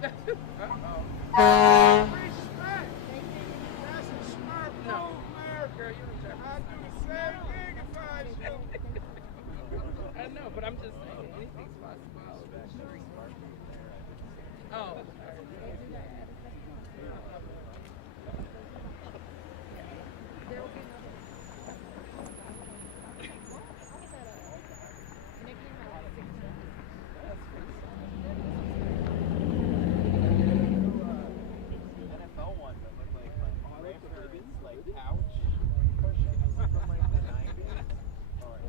Respect. That's a smart move, Mayor. Girl, you're a I'd do the same thing if I was you. I know, but I'm just saying anything's possible. Oh. NFL one that looked like Rams ribbons, like couch cushions from like the 90s. Alright.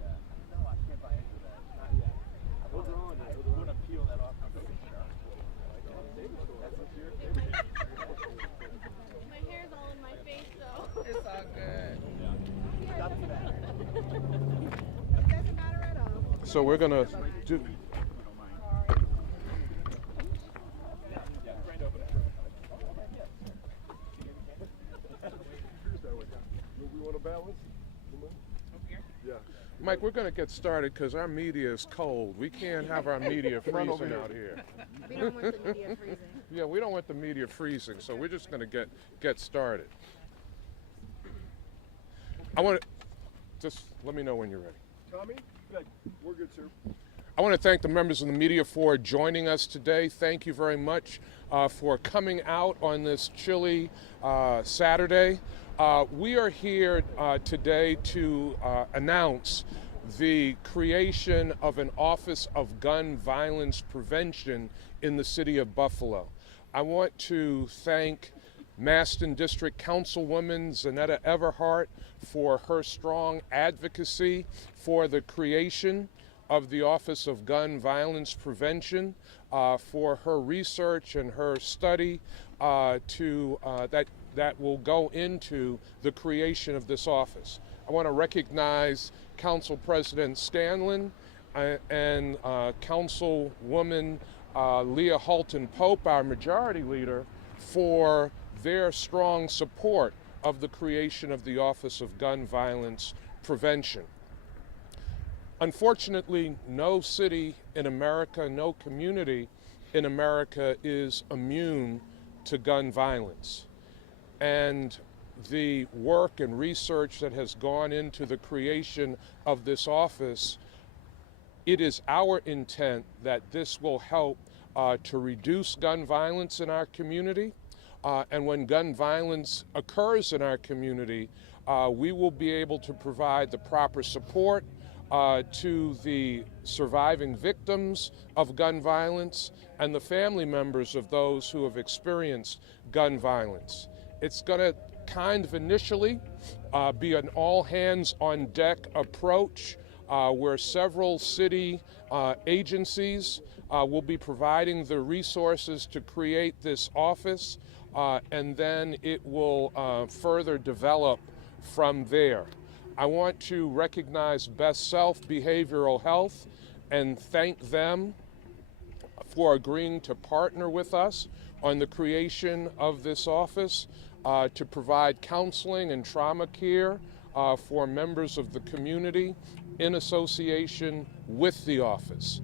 Yeah. No, I can't buy any of that. Not yet. Those are on there. I'm gonna peel that off. I'm gonna sharp. That's what's your My hair's all in my face, though. It's all good. Not too bad. It doesn't matter at all. So we're gonna do. We want to balance? Yeah. Mike, we're going to get started because our media is cold. We can't have our media freezing out here. We don't want the media freezing. Yeah, we don't want the media freezing, so we're just going to get started. I want to just let me know when you're ready. Tommy? Good. We're good, sir. I want to thank the members of the media for joining us today. Thank you very much for coming out on this chilly Saturday. We are here today to announce the creation of an Office of Gun Violence Prevention in the city of Buffalo. I want to thank Maston District Councilwoman Everhart for her strong advocacy for the creation of the Office of Gun Violence Prevention, for her research and her study that will go into the creation of this office. I want to recognize Council President Scanlon and Councilwoman Leah Halton Pope, our majority leader, for their strong support of the creation of the Office of Gun Violence Prevention. Unfortunately, no city in America, no community in America is immune to gun violence. And the work and research that has gone into the creation of this office, it is our intent that this will help to reduce gun violence in our community. And when gun violence occurs in our community, we will be able to provide the proper support to the surviving victims of gun violence and the family members of those who have experienced gun violence. It's going to kind of initially be an all-hands-on-deck approach where several city agencies will be providing the resources to create this office, and then it will further develop from there. I want to recognize Best Self Behavioral Health and thank them for agreeing to partner with us on the creation of this office to provide counseling and trauma care for members of the community in association with the office.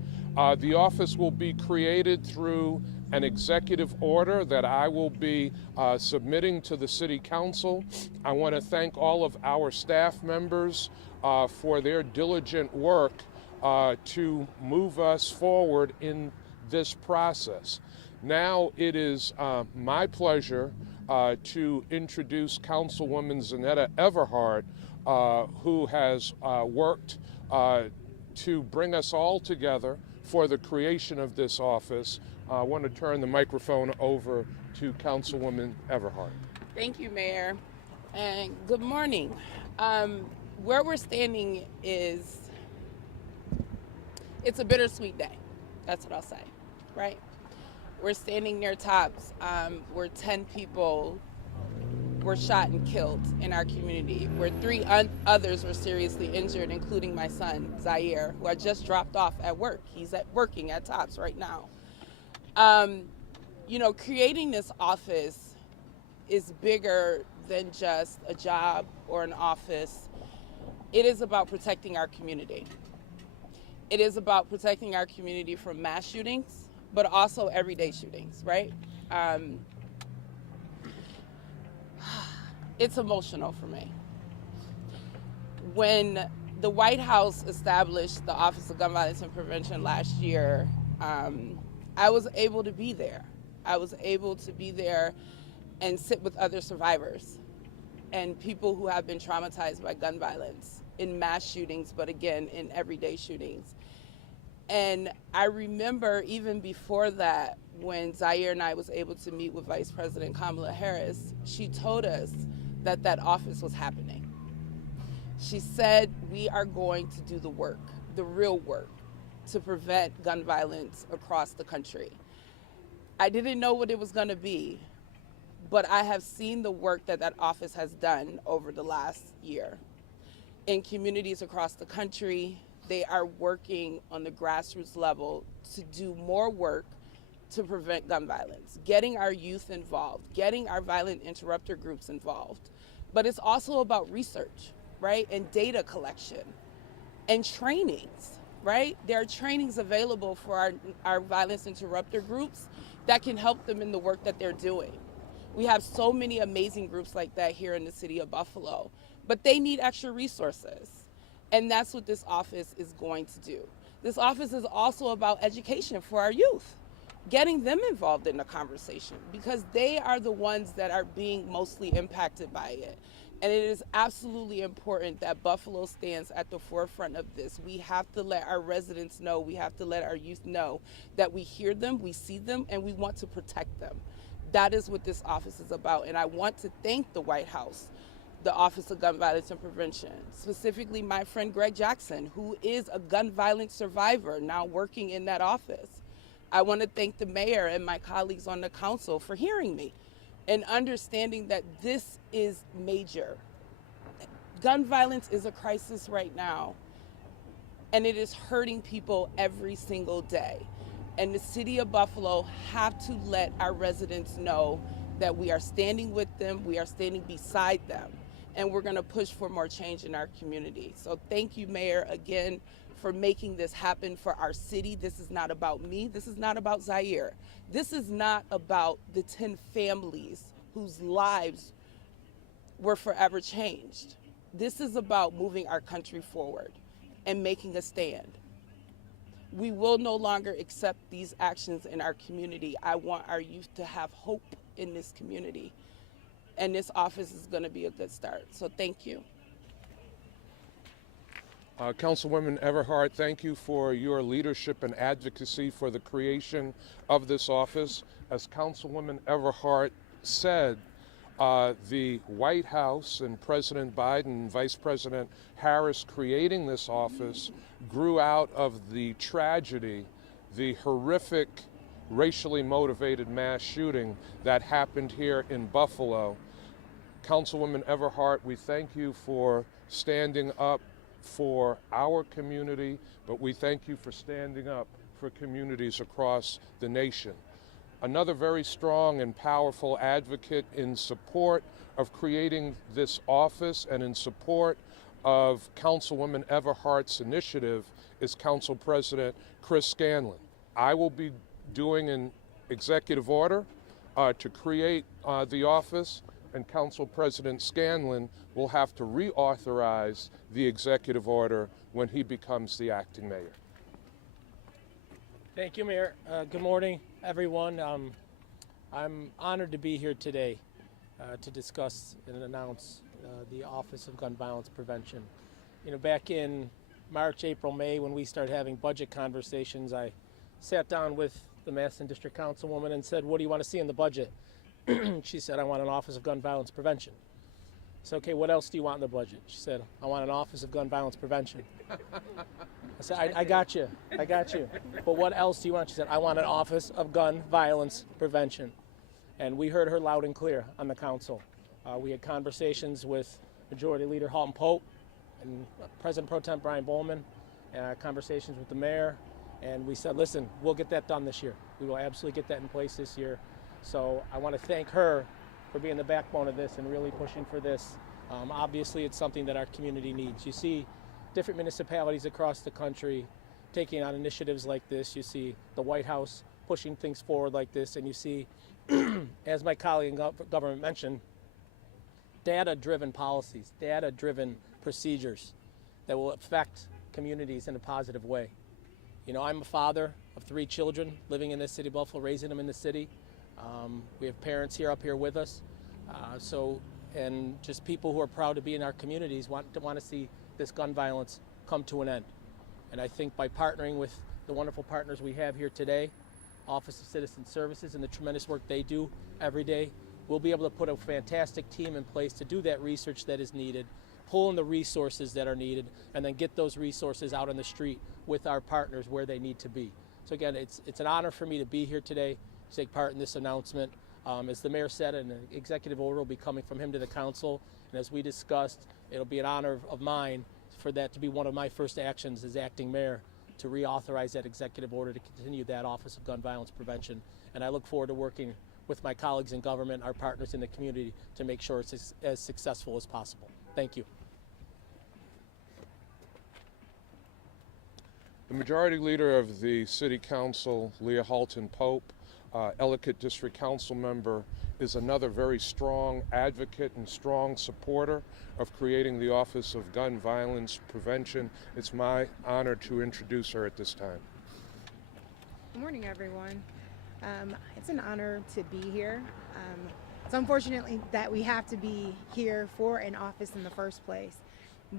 The office will be created through an executive order that I will be submitting to the City Council. I want to thank all of our staff members for their diligent work to move us forward in this process. Now it is my pleasure to introduce Councilwoman Everhart, who has worked to bring us all together for the creation of this office. I want to turn the microphone over to Councilwoman Everhart. Thank you, Mayor, and good morning. Where we're standing is, it's a bittersweet day. That's what I'll say, right? We're standing near Tops, where 10 people were shot and killed in our community, where 3 others were seriously injured, including my son, Zaire, who I just dropped off at work. He's working at Tops right now. You know, creating this office is bigger than just a job or an office. It is about protecting our community. It is about protecting our community from mass shootings, but also everyday shootings, right? It's emotional for me. When the White House established the Office of Gun Violence and Prevention last year, I was able to be there. I was able to be there and sit with other survivors and people who have been traumatized by gun violence in mass shootings, but again, in everyday shootings. And I remember even before that, when Zaire and I was able to meet with Vice President Kamala Harris, she told us that that office was happening. She said, we are going to do the work, the real work, to prevent gun violence across the country. I didn't know what it was going to be, but I have seen the work that that office has done over the last year. In communities across the country, they are working on the grassroots level to do more work to prevent gun violence, getting our youth involved, getting our violent interrupter groups involved. But it's also about research, right? And data collection and trainings, right? There are trainings available for our violence interrupter groups that can help them in the work that they're doing. We have so many amazing groups like that here in the city of Buffalo, but they need extra resources. And that's what this office is going to do. This office is also about education for our youth, getting them involved in the conversation because they are the ones that are being mostly impacted by it. And it is absolutely important that Buffalo stands at the forefront of this. We have to let our residents know, we have to let our youth know that we hear them, we see them, and we want to protect them. That is what this office is about. And I want to thank the White House, the Office of Gun Violence and Prevention, specifically my friend Greg Jackson, who is a gun violence survivor now working in that office. I want to thank the mayor and my colleagues on the council for hearing me and understanding that this is major. Gun violence is a crisis right now, and it is hurting people every single day. And the city of Buffalo have to let our residents know that we are standing with them, we are standing beside them, and we're gonna push for more change in our community. So thank you, Mayor, again, for making this happen for our city. This is not about me, this is not about Zaire. This is not about the 10 families whose lives were forever changed. This is about moving our country forward and making a stand. We will no longer accept these actions in our community. I want our youth to have hope in this community. And this office is going to be a good start. So thank you. Councilwoman Everhart, thank you for your leadership and advocacy for the creation of this office. As Councilwoman Everhart said, the White House and President Biden, Vice President Harris creating this office grew out of the tragedy, the horrific racially motivated mass shooting that happened here in Buffalo. Councilwoman Everhart, we thank you for standing up for our community, but we thank you for standing up for communities across the nation. Another very strong and powerful advocate in support of creating this office and in support of Councilwoman Everhart's initiative is Council President Chris Scanlon. I will be doing an executive order to create the office, and Council President Scanlon will have to reauthorize the executive order when he becomes the acting mayor. Thank you, Mayor. Good morning, everyone. I'm honored to be here today to discuss and announce the Office of Gun Violence Prevention. You know, back in March, April, May, when we started having budget conversations, I sat down with the Madison District Councilwoman and said, what do you want to see in the budget? She said, I want an Office of Gun Violence Prevention. I said, okay, what else do you want in the budget? She said, I want an Office of Gun Violence Prevention. I said, I got you, But what else do you want? She said, I want an Office of Gun Violence Prevention. And we heard her loud and clear on the council. We had conversations with Majority Leader Halton Pope and President Pro Tem Brian Bowman, conversations with the mayor, and we said, listen, we'll get that done this year. We will absolutely get that in place this year. So I want to thank her for being the backbone of this and really pushing for this. Obviously, it's something that our community needs. You see different municipalities across the country taking on initiatives like this. You see the White House pushing things forward like this, and you see, as my colleague in government mentioned, data-driven policies, data-driven procedures that will affect communities in a positive way. You know, I'm a father of 3 children living in the city of Buffalo, raising them in the city. We have parents here up here with us. And just people who are proud to be in our communities want to see this gun violence come to an end. And I think by partnering with the wonderful partners we have here today, Office of Citizen Services, and the tremendous work they do every day, we'll be able to put a fantastic team in place to do that research that is needed, pull in the resources that are needed, and then get those resources out on the street with our partners where they need to be. So again, it's an honor for me to be here today, to take part in this announcement. As the mayor said, an executive order will be coming from him to the council, and as we discussed, it'll be an honor of mine for that to be one of my first actions as acting mayor, to reauthorize that executive order to continue that Office of Gun Violence Prevention. And I look forward to working with my colleagues in government, our partners in the community, to make sure it's as successful as possible. Thank you. The Majority Leader of the City Council, Leah Halton Pope, Ellicott District Council member, is another very strong advocate and strong supporter of creating the Office of Gun Violence Prevention. It's my honor to introduce her at this time. Good morning, everyone. It's an honor to be here. It's unfortunately that we have to be here for an office in the first place,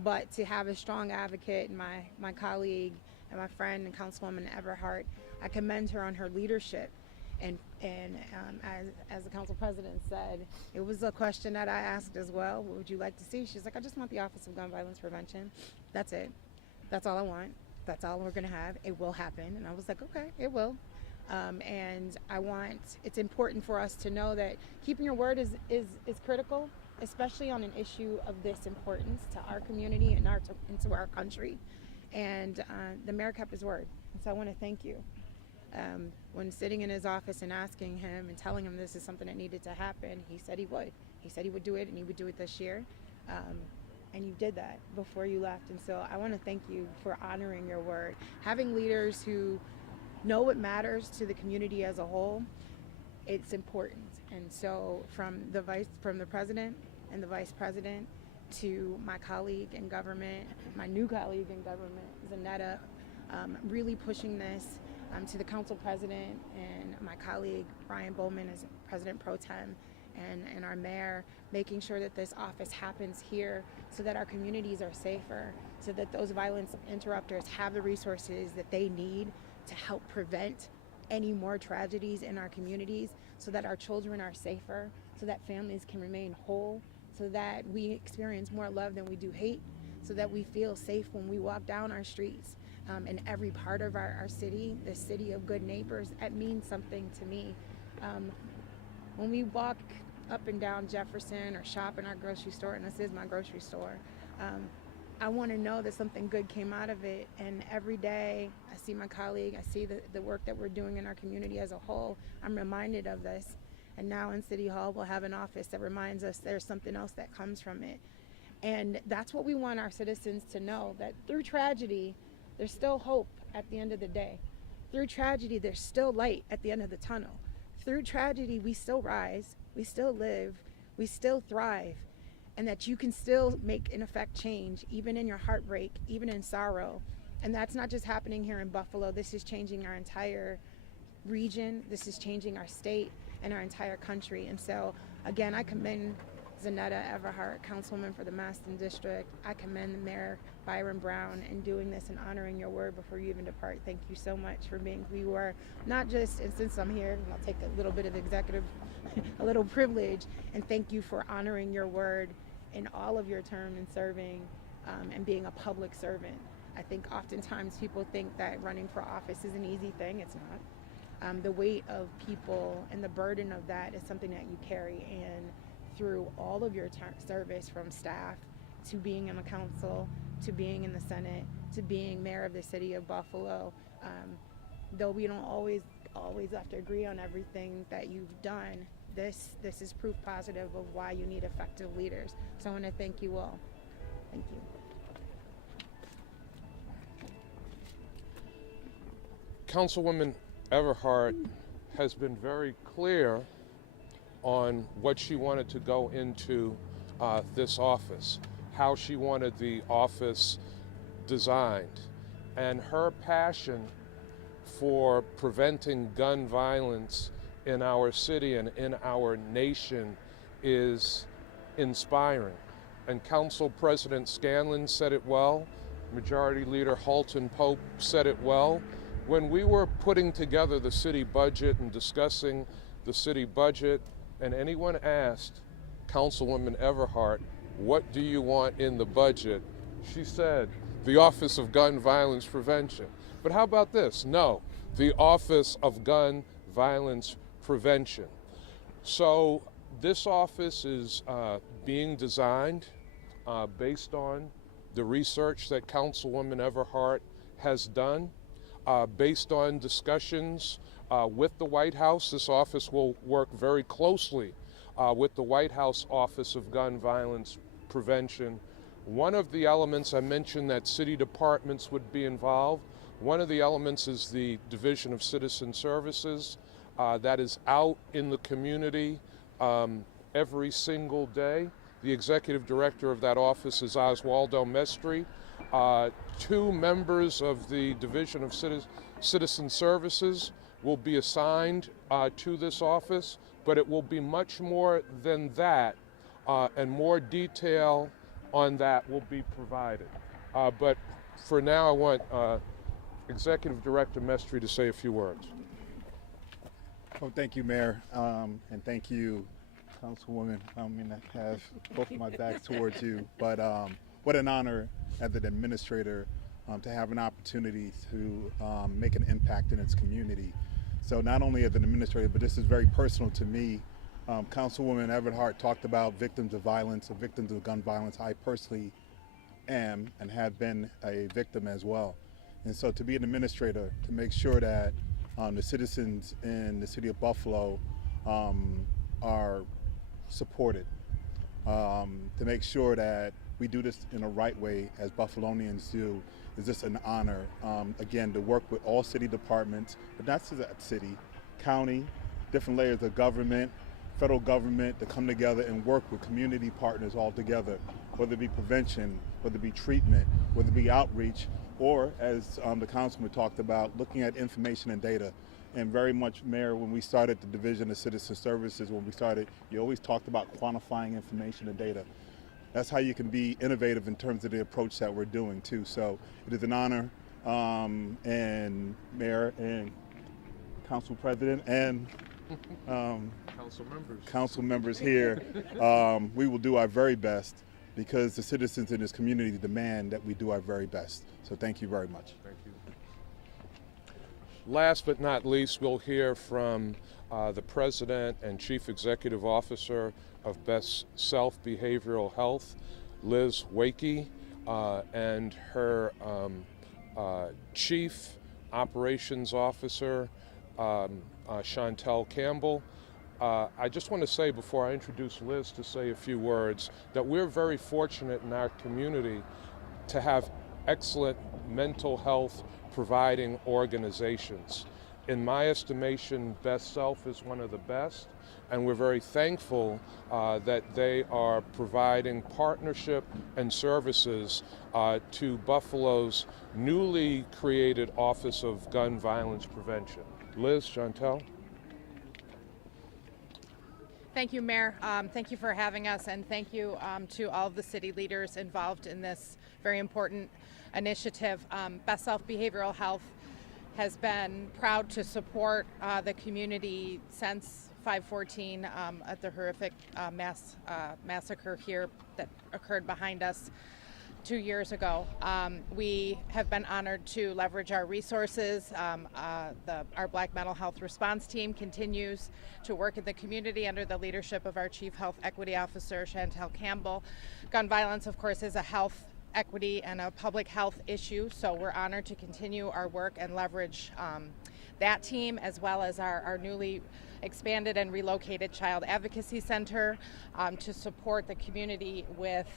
but to have a strong advocate, my colleague and my friend and Councilwoman Everhart, I commend her on her leadership. And as the council president said, it was a question that I asked as well. What would you like to see? She's like, I just want the Office of Gun Violence Prevention. That's it. That's all I want. That's all we're gonna have. It will happen. And I was like, okay, it will. And it's important for us to know that keeping your word is critical, especially on an issue of this importance to our community and to our country. And the mayor kept his word. And so I want to thank you. When sitting in his office and asking him and telling him this is something that needed to happen, he said he would. He said he would do it, and he would do it this year. And you did that before you left. And so I want to thank you for honoring your word. Having leaders who know what matters to the community as a whole, it's important. And so from the president and the vice president to my colleague in government, my new colleague in government, Zanetta, really pushing this to the council president and my colleague Brian Bowman as president pro tem and our mayor, making sure that this office happens here so that our communities are safer, so that those violence interrupters have the resources that they need to help prevent any more tragedies in our communities, so that our children are safer, so that families can remain whole, so that we experience more love than we do hate, so that we feel safe when we walk down our streets. In every part of our city, the city of good neighbors, that means something to me. When we walk up and down Jefferson or shop in our grocery store, and this is my grocery store, I want to know that something good came out of it. And every day I see my colleague, I see the work that we're doing in our community as a whole, I'm reminded of this. And now in City Hall, we'll have an office that reminds us there's something else that comes from it. And that's what we want our citizens to know, that through tragedy, there's still hope at the end of the day. Through tragedy, there's still light at the end of the tunnel. Through tragedy, we still rise, we still live, we still thrive, and that you can still make and affect change, even in your heartbreak, even in sorrow. And that's not just happening here in Buffalo. This is changing our entire region. This is changing our state and our entire country. And so, again, I commend Zanetta Everhart, Councilwoman for the Maston District. I commend the Mayor, Byron Brown, in doing this and honoring your word before you even depart. Thank you so much for being who you are. Not just, and since I'm here, I'll take a little bit of executive, a little privilege, and thank you for honoring your word in all of your term in serving and being a public servant. I think oftentimes people think that running for office is an easy thing. It's not. The weight of people and the burden of that is something that you carry, and through all of your service, from staff to being in the council, to being in the Senate, to being mayor of the city of Buffalo. Though we don't always have to agree on everything that you've done, this is proof positive of why you need effective leaders. So I want to thank you all. Thank you. Councilwoman Everhart has been very clear on what she wanted to go into this office, how she wanted the office designed, and her passion for preventing gun violence in our city and in our nation is inspiring. And Council President Scanlon said it well, Majority Leader Halton Pope said it well. When we were putting together the city budget and discussing the city budget, and anyone asked Councilwoman Everhart, what do you want in the budget? She said, the Office of Gun Violence Prevention. But how about this? No, the Office of Gun Violence Prevention. So this office is being designed based on the research that Councilwoman Everhart has done, based on discussions with the White House. This office will work very closely with the White House Office of Gun Violence Prevention. One of the elements I mentioned that city departments would be involved. One of the elements is the Division of Citizen Services that is out in the community every single day. The executive director of that office is Oswaldo Mestri. 2 members of the Division of Citizen Services will be assigned to this office, but it will be much more than that, and more detail on that will be provided. But for now, I want Executive Director Mestri to say a few words. Well, thank you, Mayor, and thank you, Councilwoman. I mean, I have both of my backs towards you, but what an honor as an administrator to have an opportunity to make an impact in its community. So not only as an administrator, but this is very personal to me. Councilwoman Everhart talked about victims of violence, or victims of gun violence. I personally am and have been a victim as well. And so to be an administrator, to make sure that the citizens in the city of Buffalo are supported, to make sure that we do this in the right way as Buffalonians do, is just an honor. Again, to work with all city departments, but not just that city, county, different layers of government, federal government, to come together and work with community partners all together, whether it be prevention, whether it be treatment, whether it be outreach, or as the councilman talked about, looking at information and data. And very much, Mayor, when we started the Division of Citizen Services, when we started, you always talked about quantifying information and data. That's how you can be innovative in terms of the approach that we're doing too. So it is an honor, and Mayor and Council President and council members here, we will do our very best because the citizens in this community demand that we do our very best. So thank you very much. Thank you. Last but not least, we'll hear from the President and Chief Executive Officer of Best Self Behavioral Health, Liz Wakey, and her Chief Operations Officer, Chantel Campbell. I just want to say before I introduce Liz to say a few words that we're very fortunate in our community to have excellent mental health providing organizations. In my estimation, Best Self is one of the best, and we're very thankful that they are providing partnership and services to Buffalo's newly created Office of Gun Violence Prevention. Liz, Chantel. Thank you, Mayor. Thank you for having us, and thank you to all of the city leaders involved in this very important initiative. Best Self Behavioral Health has been proud to support the community since 5/14 at the horrific massacre here that occurred behind us 2 years ago. We have been honored to leverage our resources. Our Black Mental Health Response Team continues to work in the community under the leadership of our Chief Health Equity Officer, Chantel Campbell. Gun violence, of course, is a health equity and a public health issue, so we're honored to continue our work and leverage that team, as well as our newly expanded and relocated Child Advocacy Center to support the community with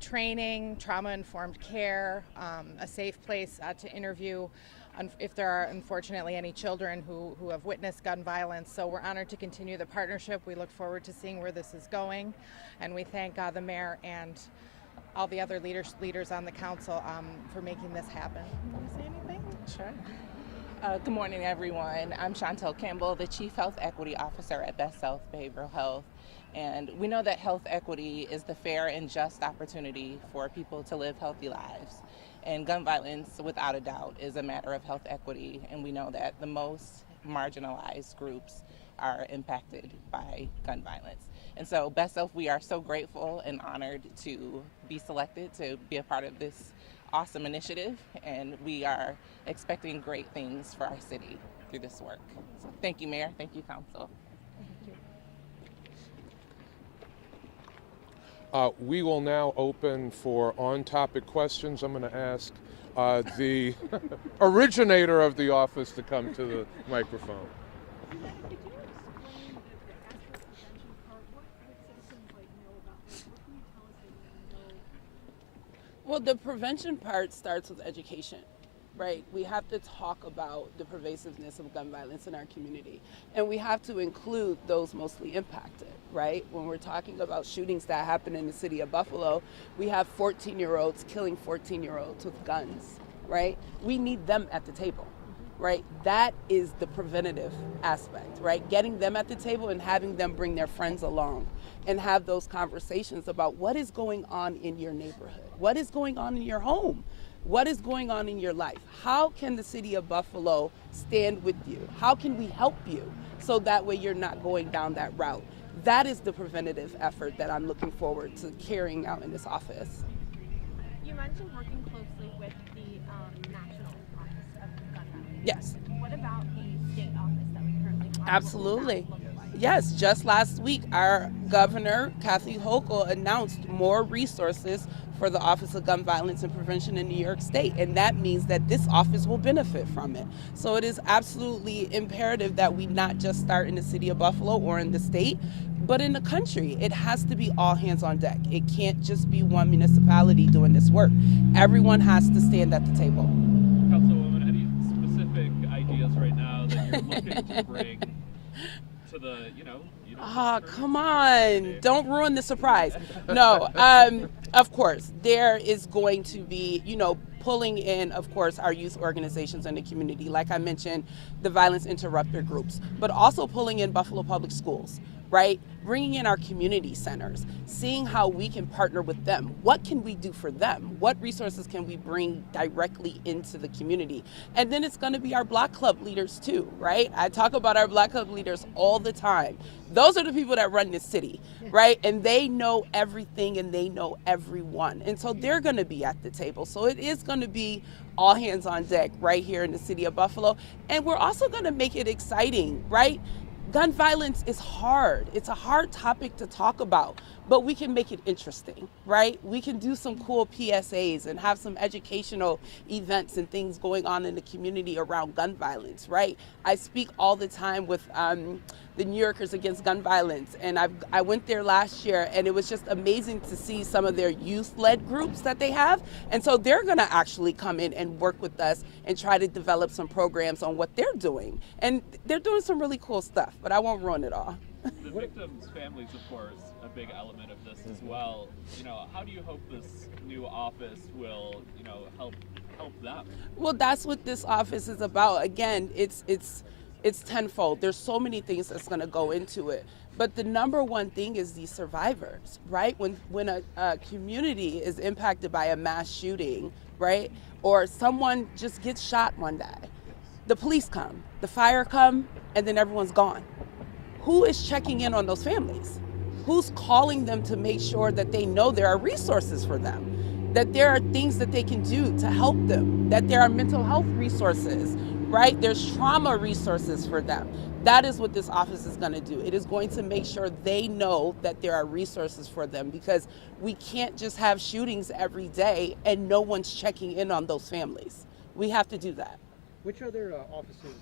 training, trauma-informed care, a safe place to interview if there are unfortunately any children who have witnessed gun violence. So we're honored to continue the partnership. We look forward to seeing where this is going, and we thank the mayor and all the other leaders on the council for making this happen. Want to say anything? Sure. Good morning, everyone. I'm Chantel Campbell, the Chief Health Equity Officer at Best Health Behavioral Health. And we know that health equity is the fair and just opportunity for people to live healthy lives. And gun violence, without a doubt, is a matter of health equity. And we know that the most marginalized groups are impacted by gun violence. And so, Best Health, we are so grateful and honored to be selected to be a part of this awesome initiative. And we are expecting great things for our city through this work. So thank you, Mayor. Thank you, Council. We will now open for on-topic questions. I'm going to ask the originator of the office to come to the microphone. Well, the prevention part starts with education, right? We have to talk about the pervasiveness of gun violence in our community, and we have to include those mostly impacted, right? When we're talking about shootings that happen in the city of Buffalo, we have 14-year-olds killing 14-year-olds with guns, right? We need them at the table, right? That is the preventative aspect, right? Getting them at the table and having them bring their friends along and have those conversations about what is going on in your neighborhood, what is going on in your home, what is going on in your life. How can the city of Buffalo stand with you? How can we help you so that way you're not going down that route? That is the preventative effort that I'm looking forward to carrying out in this office. You mentioned working closely with the National Office of Gun Violence. Yes. What about the state office that we currently have? Absolutely. Yes, just last week, our governor, Kathy Hochul, announced more resources for the Office of Gun Violence and Prevention in New York State, and that means that this office will benefit from it. So it is absolutely imperative that we not just start in the city of Buffalo or in the state, but in the country. It has to be all hands on deck. It can't just be one municipality doing this work. Everyone has to stand at the table. Councilwoman, any specific ideas right now that you're looking to bring to the, come on. Don't ruin the surprise. No, of course, there is going to be, pulling in, of course, our youth organizations in the community. Like I mentioned, the violence interrupter groups, but also pulling in Buffalo Public Schools, right? Bringing in our community centers, seeing how we can partner with them. What can we do for them? What resources can we bring directly into the community? And then it's going to be our Block Club leaders too, right? I talk about our Block Club leaders all the time. Those are the people that run this city, right? And they know everything and they know everyone. And so they're going to be at the table. So it is going to be all hands on deck right here in the city of Buffalo. And we're also going to make it exciting, right? Gun violence is hard. It's a hard topic to talk about, but we can make it interesting, right? We can do some cool PSAs and have some educational events and things going on in the community around gun violence, right? I speak all the time with the New Yorkers Against Gun Violence, and I went there last year, and it was just amazing to see some of their youth-led groups that they have. And so they're going to actually come in and work with us and try to develop some programs on what they're doing. And they're doing some really cool stuff, but I won't ruin it all. The victims' families, of course, a big element of this as well. How do you hope this new office will, help them? Well, that's what this office is about. Again, it's tenfold. There's so many things that's going to go into it. But the number one thing is the survivors, right? When a community is impacted by a mass shooting, right? Or someone just gets shot one day, the police come, the fire come, and then everyone's gone. Who is checking in on those families? Who's calling them to make sure that they know there are resources for them, that there are things that they can do to help them, that there are mental health resources, right? There's trauma resources for them. That is what this office is going to do. It is going to make sure they know that there are resources for them, because we can't just have shootings every day and no one's checking in on those families. We have to do that. Which other offices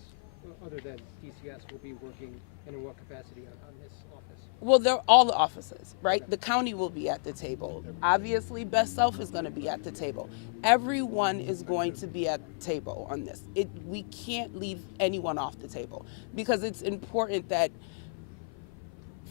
other than DCS will be working and in what capacity on this office? Well, they're all the offices, right? The county will be at the table. Obviously, Best Self is going to be at the table. Everyone is going to be at the table on this. We can't leave anyone off the table because it's important that,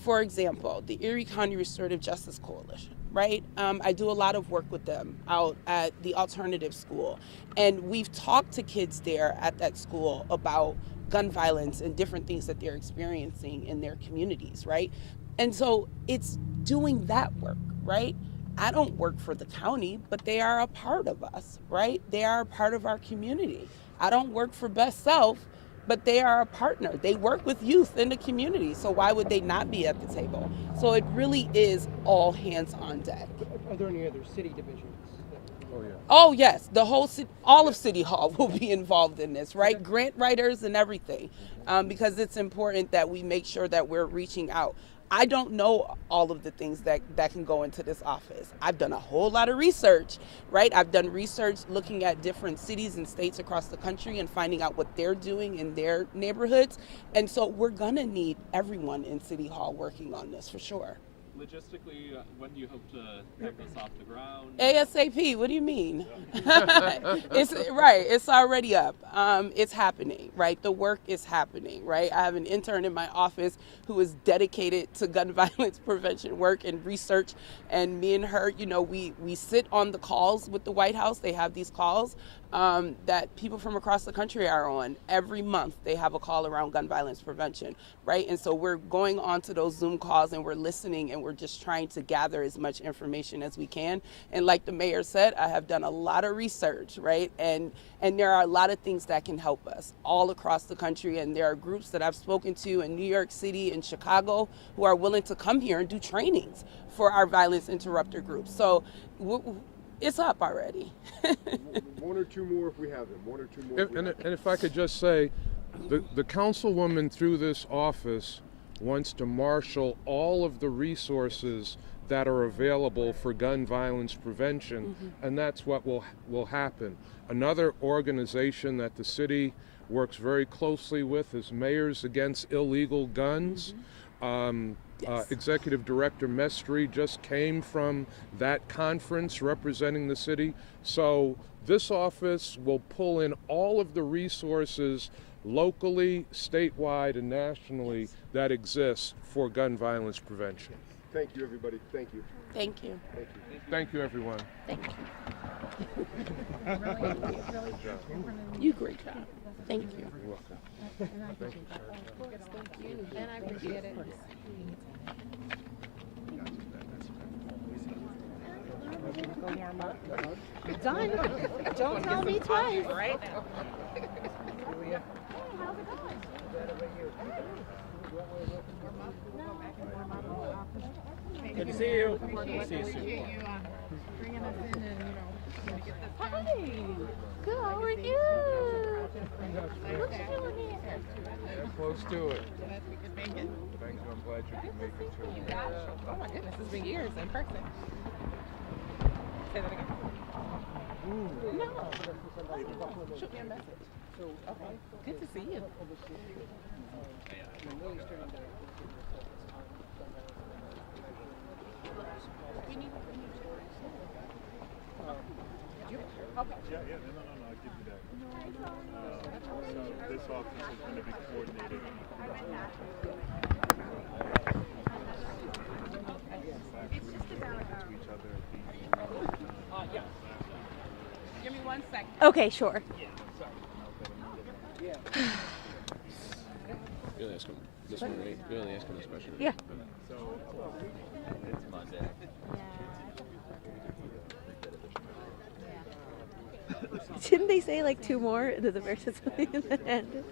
for example, the Erie County Restorative Justice Coalition, right? I do a lot of work with them out at the alternative school. And we've talked to kids there at that school about gun violence and different things that they're experiencing in their communities, right? And so it's doing that work, right? I don't work for the county, but they are a part of us, right? They are a part of our community. I don't work for Best Self, but they are a partner. They work with youth in the community, so why would they not be at the table? So it really is all hands on deck. Are there any other city divisions? Oh, yeah. Oh yes, the whole city, all of City Hall will be involved in this, right? Grant writers and everything, because it's important that we make sure that we're reaching out. I don't know all of the things that can go into this office. I've done a whole lot of research, right? I've done research looking at different cities and states across the country and finding out what they're doing in their neighborhoods. And so we're gonna need everyone in City Hall working on this for sure. Logistically, when do you hope to have this off the ground? ASAP, what do you mean? It's right, it's already up. It's happening, right? The work is happening, right? I have an intern in my office who is dedicated to gun violence prevention work and research. And me and her, you know, we sit on the calls with the White House. They have these calls that people from across the country are on. Every month they have a call around gun violence prevention, right? And so we're going on to those Zoom calls and we're listening and we're just trying to gather as much information as we can. And like the mayor said, I have done a lot of research, right? And there are a lot of things that can help us all across the country. And there are groups that I've spoken to in New York City and Chicago who are willing to come here and do trainings for our violence interrupter groups. So it's up already. One or two more if we have them. One or two more. And if I could just say, the councilwoman through this office wants to marshal all of the resources that are available for gun violence prevention, and that's what will happen. Another organization that the city works very closely with is Mayors Against Illegal Guns. Executive Director Mestry just came from that conference representing the city. So this office will pull in all of the resources locally, statewide, and nationally that exist for gun violence prevention. Thank you, everybody. Thank you. Thank you. Thank you. Thank you, everyone. Thank you. You great job. Thank you. You're welcome. Thank you. And I appreciate it. Done. Don't tell me twice. Right now. Good to see you. See you soon. Hi. Good. How are you? What you doing here? Close to it. Thank you. I'm glad you can make it too. Oh my goodness, it's been years in person. Say that again. No. Shoot me a message. Okay. Good to see you. Yeah, no, I'll give you that. So this office is going to be coordinated. Give me 1 second. Okay, sure. You're only asking this one, right? You're only asking this question. Yeah. So it's Monday. Didn't they say like two more? Did the mayor say something and then ended?